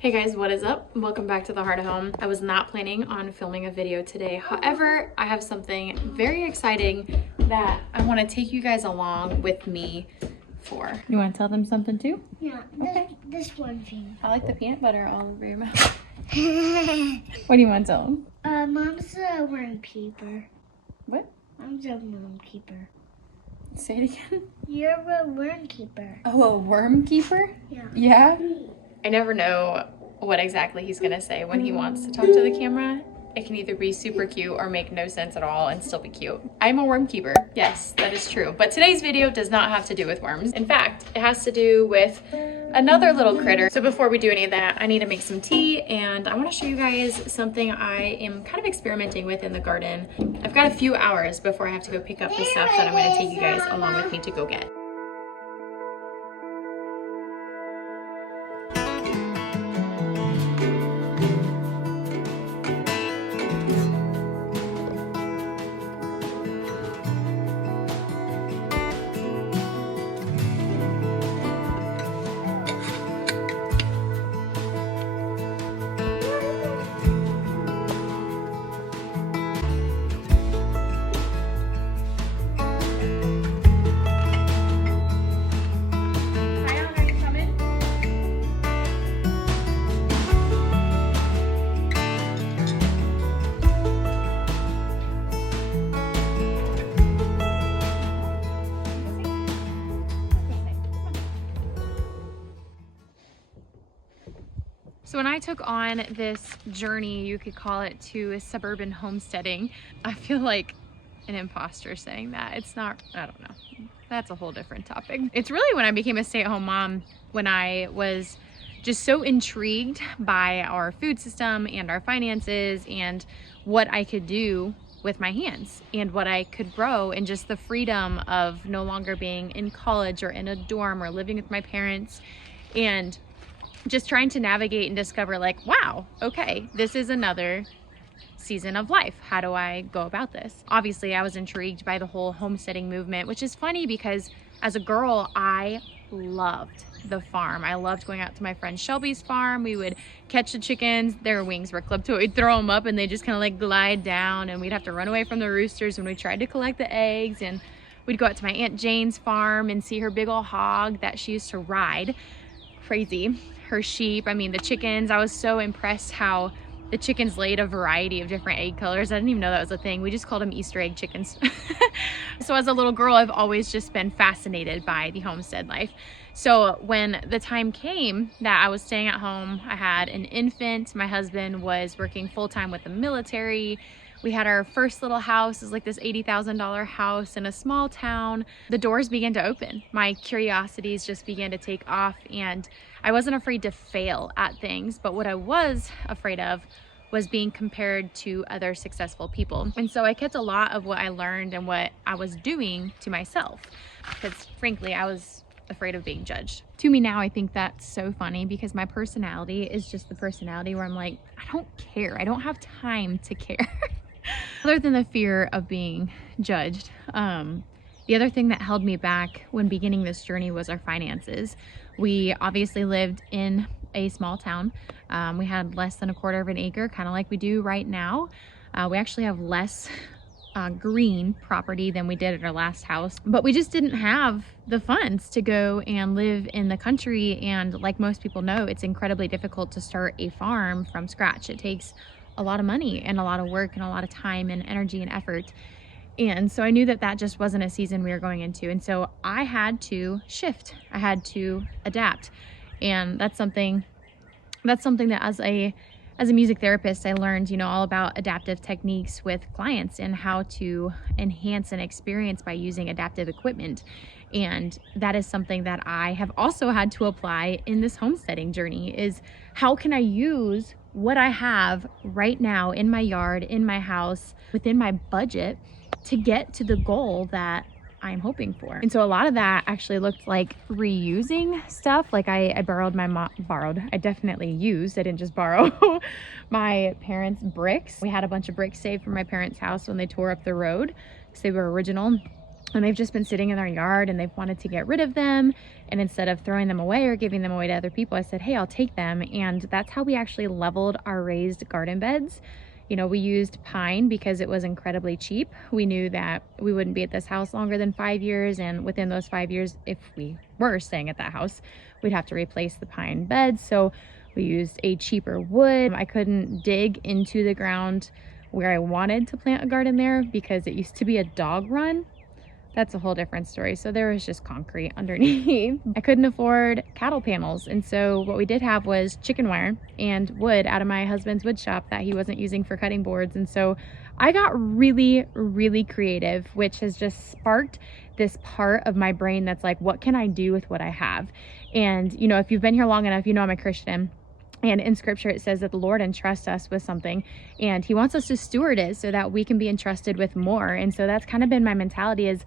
Hey guys, what is up? Welcome back to the Heart of Home. I was not planning on filming a video today. However, I have something very exciting that I want to take you guys along with me for. You want to tell them something too? Yeah, this one thing. I like the peanut butter all over your mouth. What do you want to tell them? Mom's a worm keeper. What? Mom's a worm keeper. Say it again. You're a worm keeper. Oh, a worm keeper? Yeah. Yeah? I never know what exactly he's gonna say when he wants to talk to the camera. It can either be super cute or make no sense at all and still be cute. I'm a worm keeper. Yes, that is true. But today's video does not have to do with worms. In fact, it has to do with another little critter. So before we do any of that, I need to make some tea, and I want to show you guys something I am kind of experimenting with in the garden. I've got a few hours before I have to go pick up the stuff that I'm going to take you guys along with me to go get. So when I took on this journey, you could call it, to suburban homesteading, I feel like an imposter saying that. It's not, I don't know. That's a whole different topic. It's really when I became a stay-at-home mom, when I was just so intrigued by our food system and our finances and what I could do with my hands and what I could grow, and just the freedom of no longer being in college or in a dorm or living with my parents, and just trying to navigate and discover, like, wow, okay, this is another season of life. How do I go about this? Obviously, I was intrigued by the whole homesteading movement, which is funny because as a girl, I loved the farm. I loved going out to my friend Shelby's farm. We would catch the chickens. Their wings were clipped, so we'd throw them up and they just kind of like glide down, and we'd have to run away from the roosters when we tried to collect the eggs. And we'd go out to my Aunt Jane's farm and see her big old hog that she used to ride. Crazy. Her sheep, I mean the chickens. I was so impressed how the chickens laid a variety of different egg colors. I didn't even know that was a thing. We just called them Easter egg chickens. So as a little girl, I've always just been fascinated by the homestead life. So when the time came that I was staying at home, I had an infant. My husband was working full-time with the military. We had our first little house. It was like this $80,000 house in a small town. The doors began to open. My curiosities just began to take off, and I wasn't afraid to fail at things, but what I was afraid of was being compared to other successful people. And so I kept a lot of what I learned and what I was doing to myself, because frankly, I was afraid of being judged. To me now, I think that's so funny because my personality is just the personality where I'm like, I don't care. I don't have time to care. Other than the fear of being judged, the other thing that held me back when beginning this journey was our finances. We obviously lived in a small town. We had less than 1/4 of an acre, kind of like we do right now. We actually have less green property than we did at our last house, but we just didn't have the funds to go and live in the country. And like most people know, it's incredibly difficult to start a farm from scratch. It takes a lot of money and a lot of work and a lot of time and energy and effort. And so I knew that that just wasn't a season we were going into. And so I had to shift. I had to adapt. And that's something that as a music therapist, I learned, all about adaptive techniques with clients and how to enhance an experience by using adaptive equipment. And that is something that I have also had to apply in this homesteading journey, is how can I use what I have right now in my yard, in my house, within my budget to get to the goal that I'm hoping for. And so a lot of that actually looked like reusing stuff. Like I I definitely used, I didn't just borrow, my parents' bricks. We had a bunch of bricks saved from my parents' house when they tore up the road because they were original. and they've just been sitting in our yard and they've wanted to get rid of them. And instead of throwing them away or giving them away to other people, I said, hey, I'll take them. And that's how we actually leveled our raised garden beds. You know, we used pine because it was incredibly cheap. We knew that we wouldn't be at this house longer than 5 years. And within those 5 years, if we were staying at that house, we'd have to replace the pine beds. So we used a cheaper wood. I couldn't dig into the ground where I wanted to plant a garden there because it used to be a dog run. That's a whole different story. So there was just concrete underneath. I couldn't afford cattle panels. And so what we did have was chicken wire and wood out of my husband's wood shop that he wasn't using for cutting boards. And so I got really, really creative, which has just sparked this part of my brain that's like, what can I do with what I have? And, you know, if you've been here long enough, you know I'm a Christian. And in scripture, it says that the Lord entrusts us with something and he wants us to steward it so that we can be entrusted with more. And so that's kind of been my mentality is,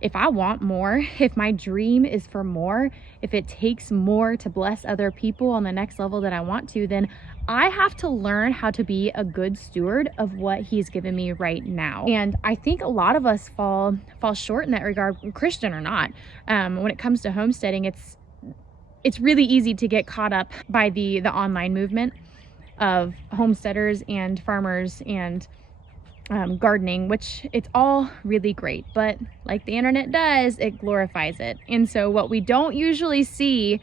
if I want more, if my dream is for more, if it takes more to bless other people on the next level that I want to, then I have to learn how to be a good steward of what he's given me right now. And I think a lot of us fall short in that regard, Christian or not. When it comes to homesteading, it's really easy to get caught up by the online movement of homesteaders and farmers and gardening, which it's all really great, but like the internet does, it glorifies it. And so what we don't usually see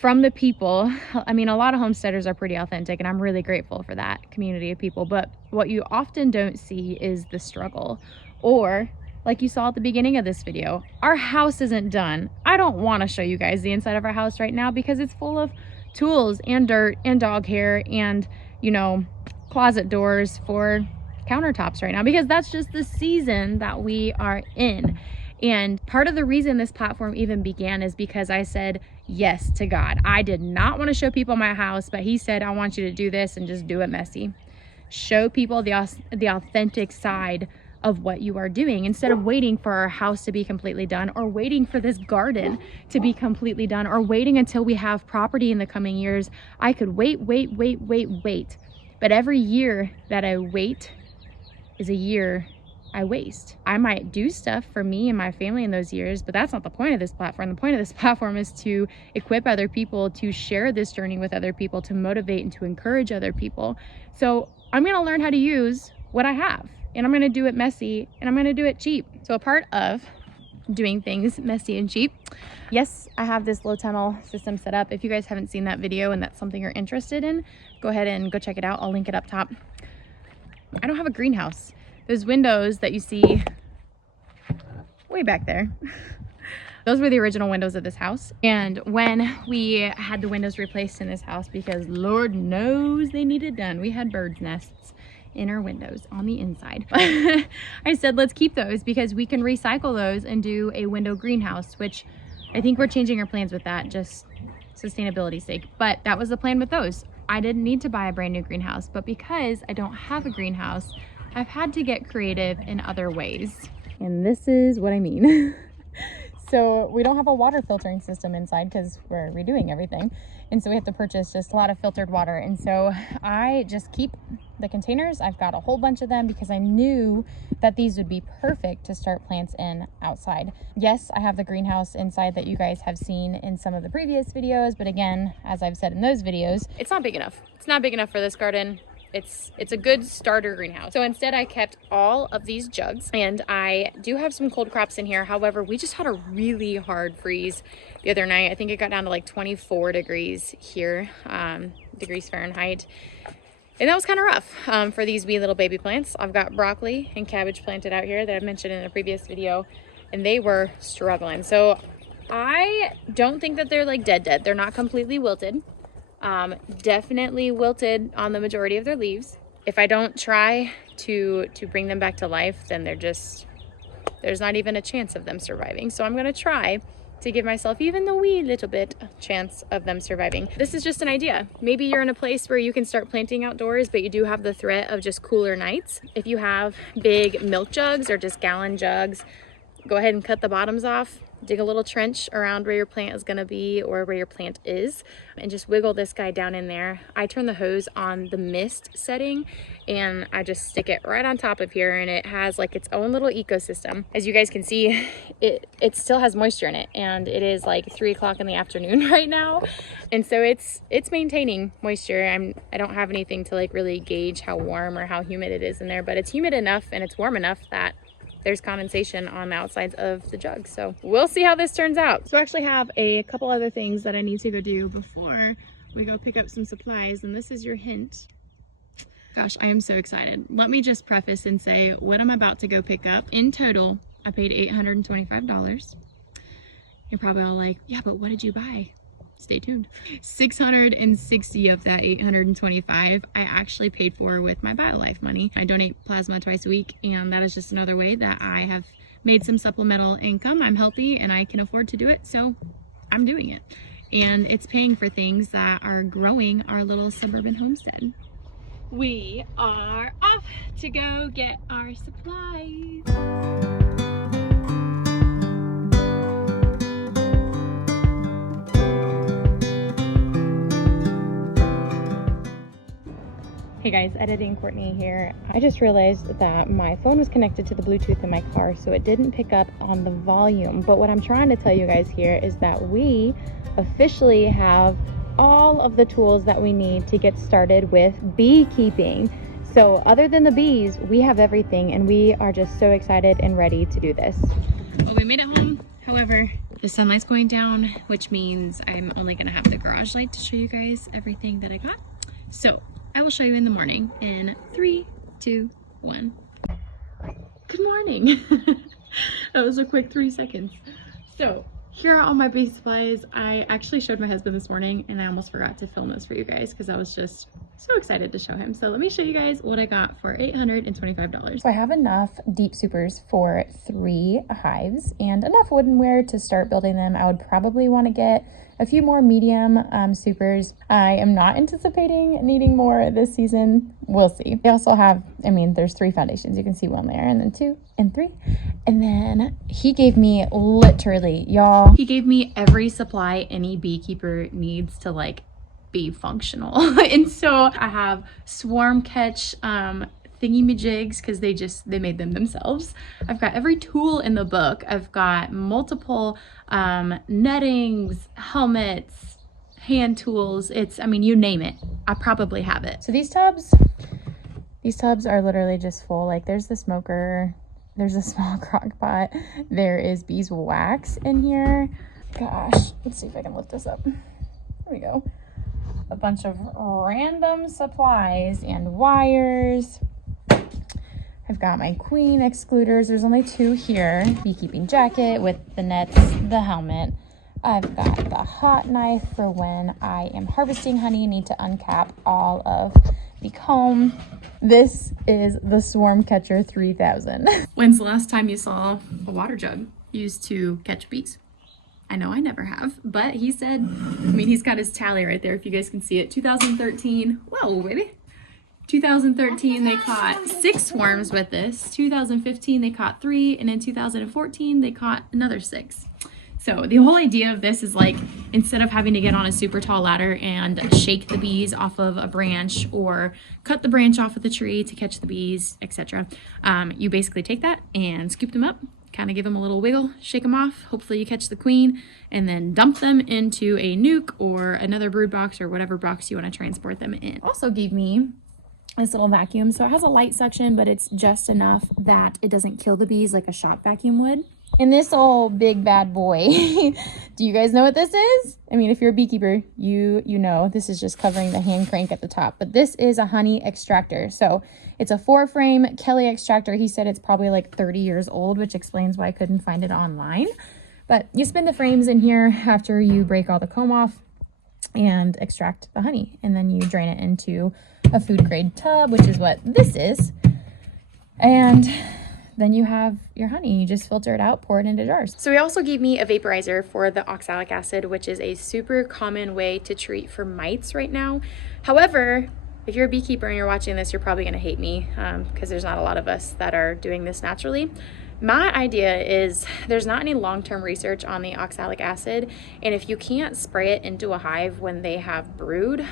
from the people, I mean, a lot of homesteaders are pretty authentic and I'm really grateful for that community of people, but what you often don't see is the struggle. Or like you saw at the beginning of this video, our house isn't done. I don't want to show you guys the inside of our house right now because it's full of tools and dirt and dog hair and, you know, closet doors for countertops right now, because that's just the season that we are in. And part of the reason this platform even began is because I said yes to God. I did not want to show people my house, but he said, I want you to do this and just do it messy. Show people the authentic side of what you are doing instead of waiting for our house to be completely done or waiting for this garden to be completely done or waiting until we have property in the coming years. I could wait. But every year that I wait is a year I waste. I might do stuff for me and my family in those years, but that's not the point of this platform. The point of this platform is to equip other people, to share this journey with other people, to motivate and to encourage other people. So I'm gonna learn how to use what I have, and I'm gonna do it messy, and I'm gonna do it cheap. So a part of doing things messy and cheap, yes, I have this low tunnel system set up. If you guys haven't seen that video and that's something you're interested in, go ahead and go check it out. I'll link it up top. I don't have a greenhouse. Those windows that you see way back there, those were the original windows of this house. And when we had the windows replaced in this house, because Lord knows they needed done, we had birds' nests in our windows on the inside. I said, let's keep those because we can recycle those and do a window greenhouse, which I think we're changing our plans with that, just sustainability's sake. But that was the plan with those. I didn't need to buy a brand new greenhouse, but because I don't have a greenhouse, I've had to get creative in other ways. And this is what I mean. So we don't have a water filtering system inside because we're redoing everything. And so we have to purchase just a lot of filtered water. And so I just keep the containers. I've got a whole bunch of them because I knew that these would be perfect to start plants in outside. Yes, I have the greenhouse inside that you guys have seen in some of the previous videos. But again, as I've said in those videos, it's not big enough. It's not big enough for this garden. It's a good starter greenhouse. So instead I kept all of these jugs, and I do have some cold crops in here. However, we just had a really hard freeze the other night. I think it got down to like 24 degrees here, degrees Fahrenheit. And that was kind of rough for these wee little baby plants. I've got broccoli and cabbage planted out here that I've mentioned in a previous video, and they were struggling. So I don't think that they're like dead. They're not completely wilted. Definitely wilted on the majority of their leaves. If I don't try to bring them back to life, then there's not even a chance of them surviving. So I'm gonna try to give myself even the wee little bit chance of them surviving. This is just an idea. Maybe you're in a place where you can start planting outdoors, but you do have the threat of just cooler nights. If you have big milk jugs or just gallon jugs, go ahead and cut the bottoms off. dig a little trench around where your plant is going to be or where your plant is, and just wiggle this guy down in there. I turn the hose on the mist setting and I just stick it right on top of here, and it has like its own little ecosystem. As you guys can see, it still has moisture in it, and it is like 3 o'clock in the afternoon right now, and so it's maintaining moisture. I don't have anything to like really gauge how warm or how humid it is in there, but it's humid enough and it's warm enough that there's condensation on the outsides of the jug. So we'll see how this turns out. So I actually have a couple other things that I need to go do before we go pick up some supplies, and this is your hint. Gosh, I am so excited. Let me just preface and say what I'm about to go pick up. In total, I paid $825. You're probably all like, yeah, but what did you buy? Stay tuned. 660 of that 825 I actually paid for with my BioLife money. I donate plasma twice a week, and that is just another way that I have made some supplemental income. I'm healthy and I can afford to do it, so I'm doing it. And it's paying for things that are growing our little suburban homestead. We are off to go get our supplies. Hey guys, editing Courtney here. I just realized that my phone was connected to the Bluetooth in my car, so it didn't pick up on the volume. But what I'm trying to tell you guys here is that we officially have all of the tools that we need to get started with beekeeping. So other than the bees, we have everything, and we are just so excited and ready to do this. Well, we made it home. However, the sunlight's going down, which means I'm only gonna have the garage light to show you guys everything that I got. So I will show you in the morning in 3, 2, 1. Good morning. That was a quick 3 seconds. So here are all my base supplies. I actually showed my husband this morning and I almost forgot to film this for you guys because I was just so excited to show him. So let me show you guys what I got for $825. So I have enough deep supers for 3 hives and enough woodenware to start building them. I would probably want to get a few more medium supers. I am not anticipating needing more this season. We'll see. I also have, there's 3 foundations. You can see 1 there, and then 2 and 3. And then he gave me literally, y'all, he gave me every supply any beekeeper needs to like be functional. And so I have swarm catch thingy-majigs because they made them themselves. I've got every tool in the book. I've got multiple nettings, helmets, hand tools. You name it, I probably have it. So these tubs are literally just full. Like there's the smoker, there's a small crock pot, there is beeswax in here. Gosh, let's see if I can lift this up. There we go. A bunch of random supplies and wires. I've got my queen excluders. There's only 2 here. Beekeeping jacket with the nets, the helmet. I've got the hot knife for when I am harvesting honey and need to uncap all of the comb. This is the Swarm Catcher 3000. When's the last time you saw a water jug used to catch bees? I know I never have, but he said, he's got his tally right there if you guys can see it. 2013, whoa baby. 2013 they caught 6 swarms with this. 2015 they caught 3, and in 2014 they caught another 6. So the whole idea of this is like, instead of having to get on a super tall ladder and shake the bees off of a branch or cut the branch off of the tree to catch the bees, etc., you basically take that and scoop them up, kind of give them a little wiggle, shake them off, hopefully you catch the queen, and then dump them into a nuke or another brood box or whatever box you want to transport them in. Also gave me this little vacuum. So it has a light suction, but it's just enough that it doesn't kill the bees like a shop vacuum would. And this old big bad boy, do you guys know what this is? If you're a beekeeper, you know this is just covering the hand crank at the top, but this is a honey extractor. So it's a 4-frame Kelly extractor. He said it's probably like 30 years old, which explains why I couldn't find it online. But you spin the frames in here after you break all the comb off and extract the honey, and then you drain it into a food grade tub, which is what this is, and then you have your honey. You just filter it out, pour it into jars. So he also gave me a vaporizer for the oxalic acid, which is a super common way to treat for mites right now. However, if you're a beekeeper and you're watching this, you're probably gonna hate me because there's not a lot of us that are doing this naturally. My idea is there's not any long-term research on the oxalic acid, and if you can't spray it into a hive when they have brood,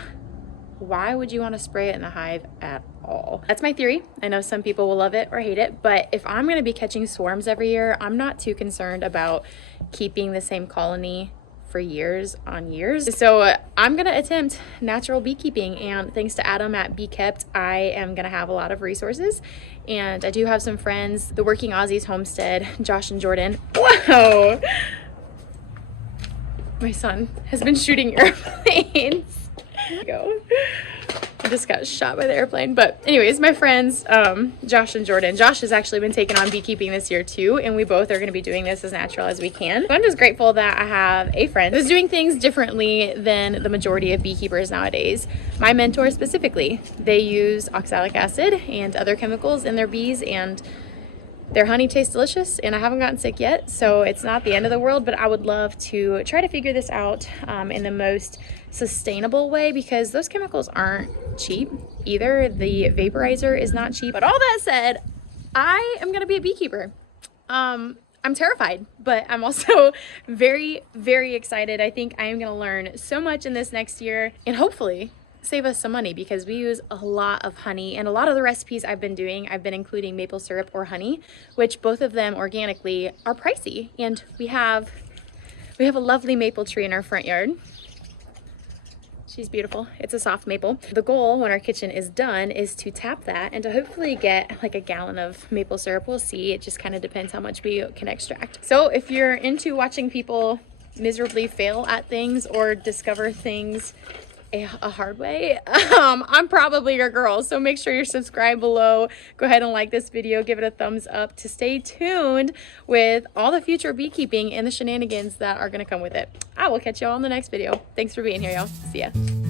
why would you want to spray it in the hive at all? That's my theory. I know some people will love it or hate it, but if I'm going to be catching swarms every year, I'm not too concerned about keeping the same colony for years on years. So I'm gonna attempt natural beekeeping, and thanks to Adam at Bee Kept, I am gonna have a lot of resources, and I do have some friends, the Working Aussies Homestead, Josh and Jordan. Whoa! My son has been shooting airplanes. Here we go. I just got shot by the airplane. But anyways, my friends, Josh and Jordan. Josh has actually been taking on beekeeping this year too, and we both are going to be doing this as natural as we can. So I'm just grateful that I have a friend who's doing things differently than the majority of beekeepers nowadays. My mentor specifically, they use oxalic acid and other chemicals in their bees, and their honey tastes delicious, and I haven't gotten sick yet, so it's not the end of the world, but I would love to try to figure this out in the most sustainable way, because those chemicals aren't cheap either. The vaporizer is not cheap. But all that said, I am gonna be a beekeeper. I'm terrified, but I'm also very, very excited. I think I am gonna learn so much in this next year, and hopefully save us some money, because we use a lot of honey, and a lot of the recipes I've been doing, I've been including maple syrup or honey, which both of them organically are pricey. And we have a lovely maple tree in our front yard. She's beautiful. It's a soft maple. The goal when our kitchen is done is to tap that and to hopefully get like a gallon of maple syrup. We'll see. It just kind of depends how much we can extract. So if you're into watching people miserably fail at things or discover things a hard way, I'm probably your girl. So make sure you're subscribed below. Go ahead and like this video, give it a thumbs up to stay tuned with all the future beekeeping and the shenanigans that are going to come with it. I will catch y'all in the next video. Thanks for being here, y'all. See ya.